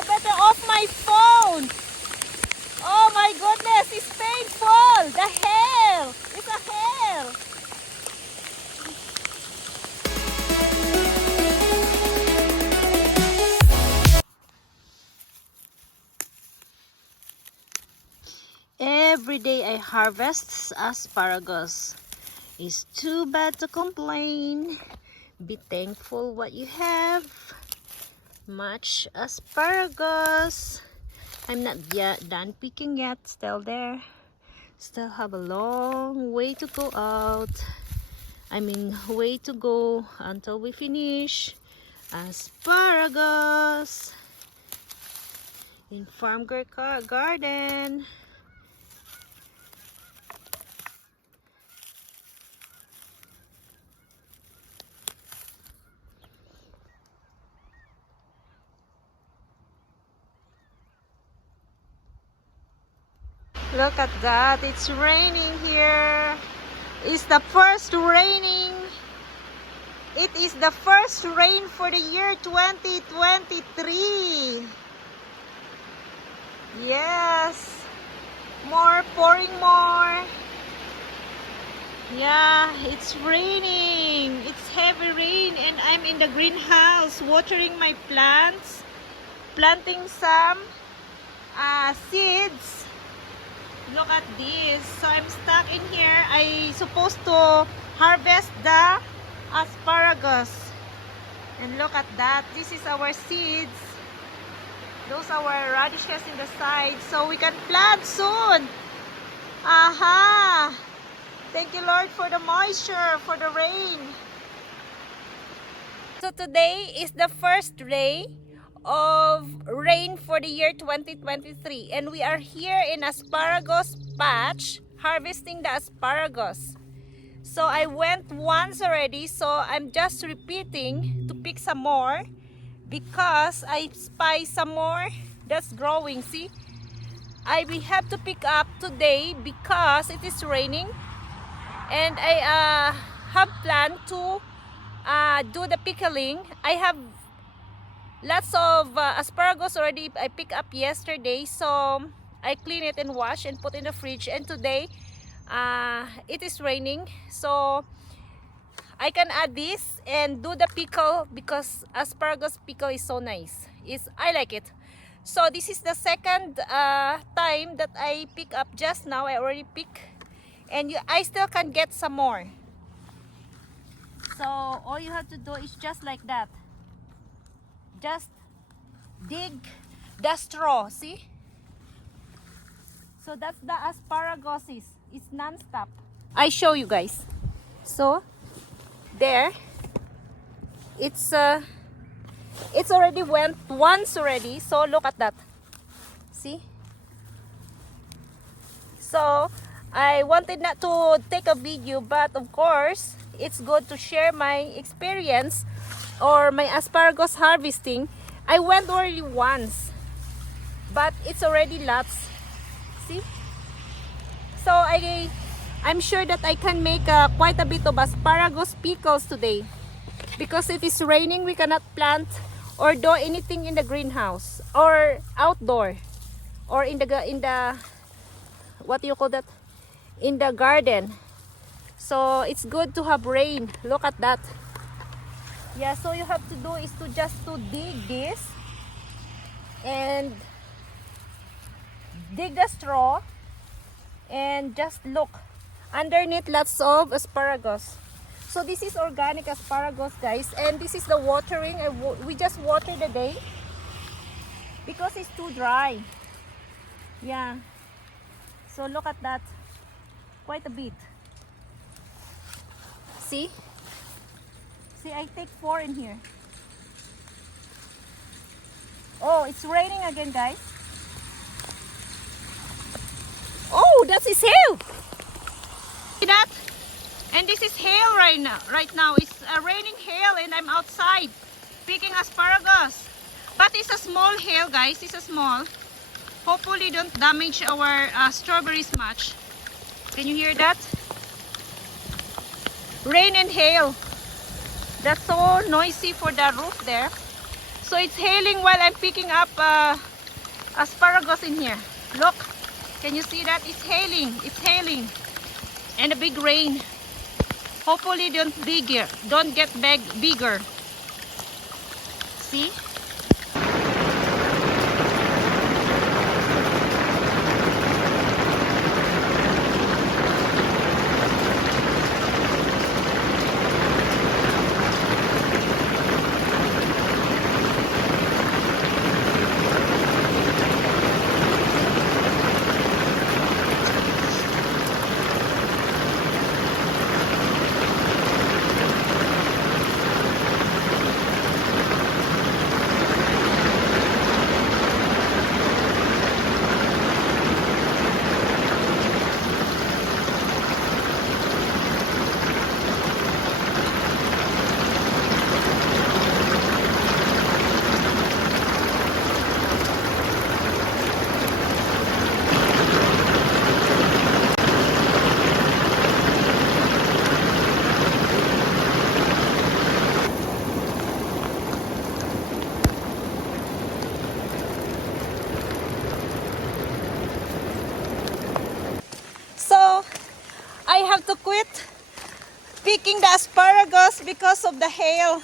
I better off my phone. Oh my goodness, it's painful. The hell. It's a hell. Every day I harvest asparagus. It's too bad to complain. Be thankful what you have. Much asparagus. I'm not yet done picking yet. Still there. Still have a long way to go out. Way to go until we finish asparagus in FarmGirl garden. Look at that, it's raining here. It's the first raining. It is the first rain for the year 2023. Yes. More, pouring more. Yeah, it's raining. It's heavy rain and I'm in the greenhouse watering my plants. Planting some seeds. Look at this. So I'm stuck in here. I supposed to harvest the asparagus. And look at that. This is our seeds. Those are our radishes in the side. So we can plant soon. Aha! Thank you, Lord, for the moisture, for the rain. So today is the first day of rain for the year 2023 and we are here in asparagus patch harvesting the asparagus. So I went once already, so I'm just repeating to pick some more because I spy some more that's growing. See, we have to pick up today because it is raining and I have planned to do the pickling. I have lots of asparagus already I picked up yesterday, so I clean it and wash and put in the fridge. And today it is raining, so I can add this and do the pickle because asparagus pickle is so nice. I like it. So this is the second time that I pick up. Just now I already pick, and I still can get some more. So all you have to do is just like that. Just dig the straw, see? So that's the asparagus. It's non-stop. I show you guys. So there, it's already went once already. So look at that. See? So I wanted not to take a video, but of course it's good to share my experience or my asparagus harvesting. I went already once, but it's already lots. See? So I'm sure that I can make quite a bit of asparagus pickles today. Because it is raining, we cannot plant or do anything in the greenhouse or outdoor or in the what do you call that? In the garden. So it's good to have rain. Look at that. Yeah, so you have to do is to just to dig this and dig the straw and just look underneath lots of asparagus. So this is organic asparagus, guys, and this is the watering. We just water the day because it's too dry. Yeah, so look at that, quite a bit. See, I take 4 in here. Oh, it's raining again, guys. Oh, that is hail. See that? And this is hail right now. It's raining hail and I'm outside picking asparagus. But it's a small hail, guys. It's a small. Hopefully don't damage our strawberries much. Can you hear that? Rain and hail. That's so noisy for the roof there. So it's hailing while I'm picking up asparagus in here. Look, can you see that? It's hailing. It's hailing. And a big rain. Hopefully don't get bigger. See? So I have to quit picking the asparagus because of the hail.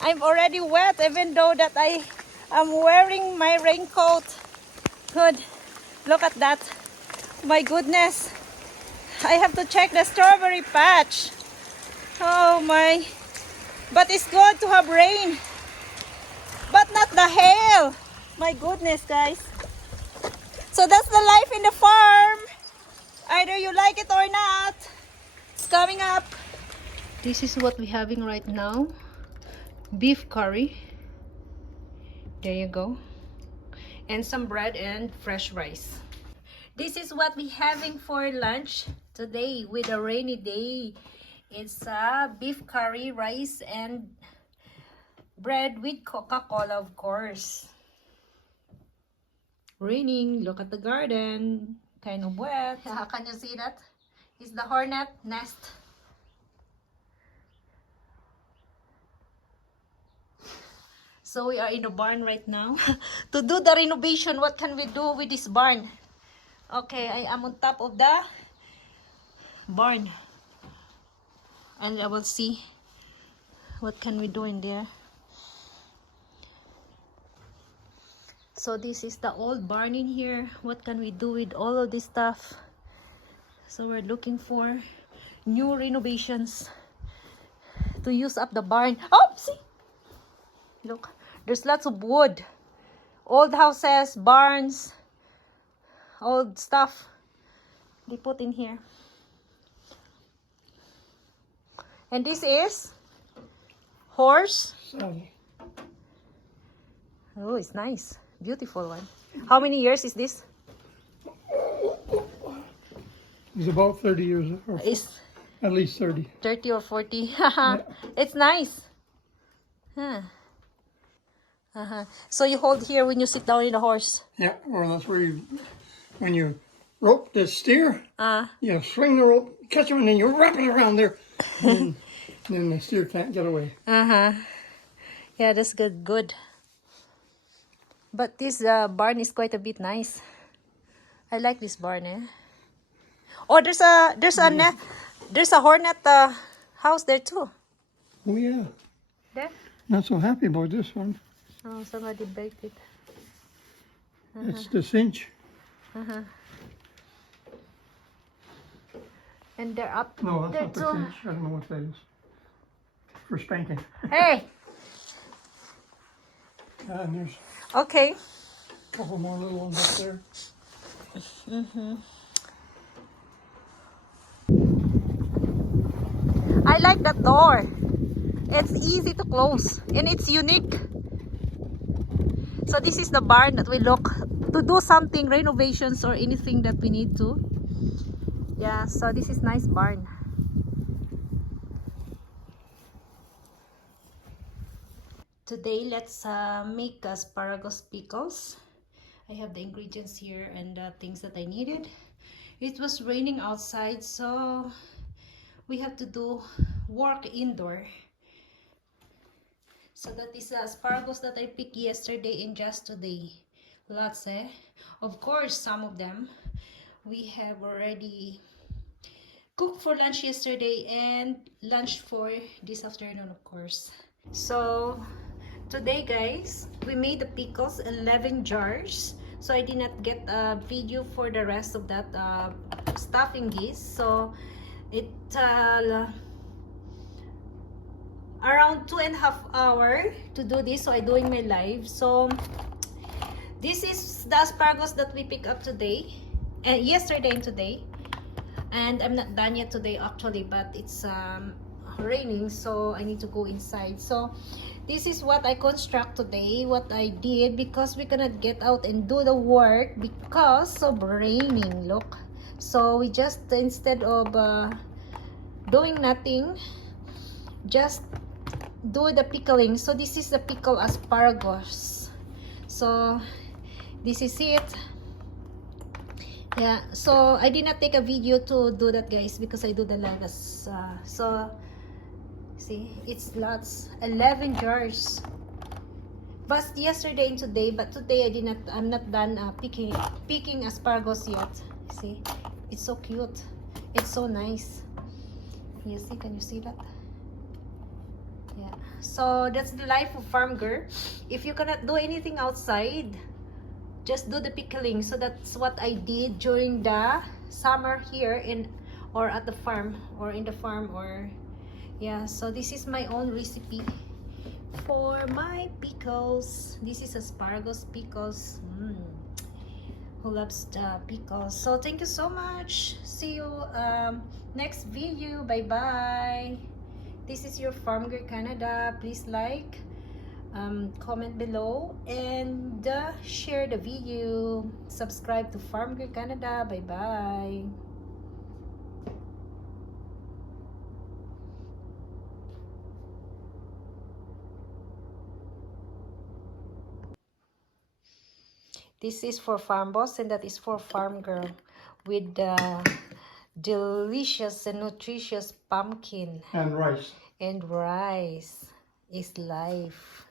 I'm already wet even though that I am wearing my raincoat. Good. Look at that. My goodness. I have to check the strawberry patch. Oh my. But it's good to have rain. But not the hail. My goodness, guys. So that's the life in the farm. Either you like it or not. It's coming up. This is what we're having right now. Beef curry. There you go. And some bread and fresh rice. This is what we're having for lunch today with a rainy day. It's beef curry, rice, and bread with Coca-Cola, of course. Raining. Look at the garden. Kind of wet. Can you see that? It's the hornet nest. So we are in the barn right now. To do the renovation, what can we do with this barn? Okay, I am on top of the barn. And I will see what can we do in there. So this is the old barn in here. What can we do with all of this stuff? So we're looking for new renovations to use up the barn. Oh, see? Look, there's lots of wood. Old houses, barns, old stuff they put in here. And this is horse. Oh, it's nice. Beautiful one. How many years is this? It's about 30 years, or It's at least 30. 30 or 40. Yeah. It's nice. Huh. So you hold here when you sit down in the horse. Yeah, well, that's where you, when you rope the steer, Uh, you swing the rope, catch him, and then you wrap it around there. And then the steer can't get away. Yeah, that's good. Good. But this barn is quite a bit nice. I like this barn, eh? Oh, there's a hornet house there too. Oh, yeah. There. Not so happy about this one. Oh, somebody baked it. It's the cinch. And they're up No, that's there not the too. cinch. I don't know what that is. For spanking. Hey. And there's Okay. a couple more little ones up there. I like that door. It's easy to close and it's unique. So this is the barn that we look to do something, renovations or anything that we need to. Yeah, so this is nice barn. Today let's make asparagus pickles. I have the ingredients here and the things that I needed. It was raining outside, so we have to do work indoor. So that is the asparagus that I picked yesterday and just today. Lots, eh? Of course, some of them we have already cooked for lunch yesterday and lunch for this afternoon, of course. So today, guys, we made the pickles, 11 jars. So I did not get a video for the rest of that stuffing this. So it around 2.5 hours to do this. So I'm doing my live. So this is the asparagus that we picked up today and yesterday and today. And I'm not done yet today actually, but it's raining, so I need to go inside. So this is what I construct today, what I did, because we cannot get out and do the work because of raining. Look, so we just, instead of doing nothing, just do the pickling. So this is the pickle asparagus. So this is it. Yeah, so I did not take a video to do that, guys, because I do the live as so see, it's lots, 11 jars, but yesterday and today, but today I'm not done picking asparagus yet. See, it's so cute, it's so nice. You see, can you see that? Yeah, so that's the life of farm girl. If you cannot do anything outside, just do the pickling. So that's what I did during the summer here or at the farm, or in the farm, or yeah. So this is my own recipe for my pickles. This is asparagus pickles. Who loves the pickles? So thank you so much. See you next video. Bye bye. This is your Farm Girl Canada. Please like, comment below, and share the video. Subscribe to Farm Girl Canada. Bye bye. This is for FarmBoss, and that is for Farm Girl, with the delicious and nutritious pumpkin and rice. and rice is life.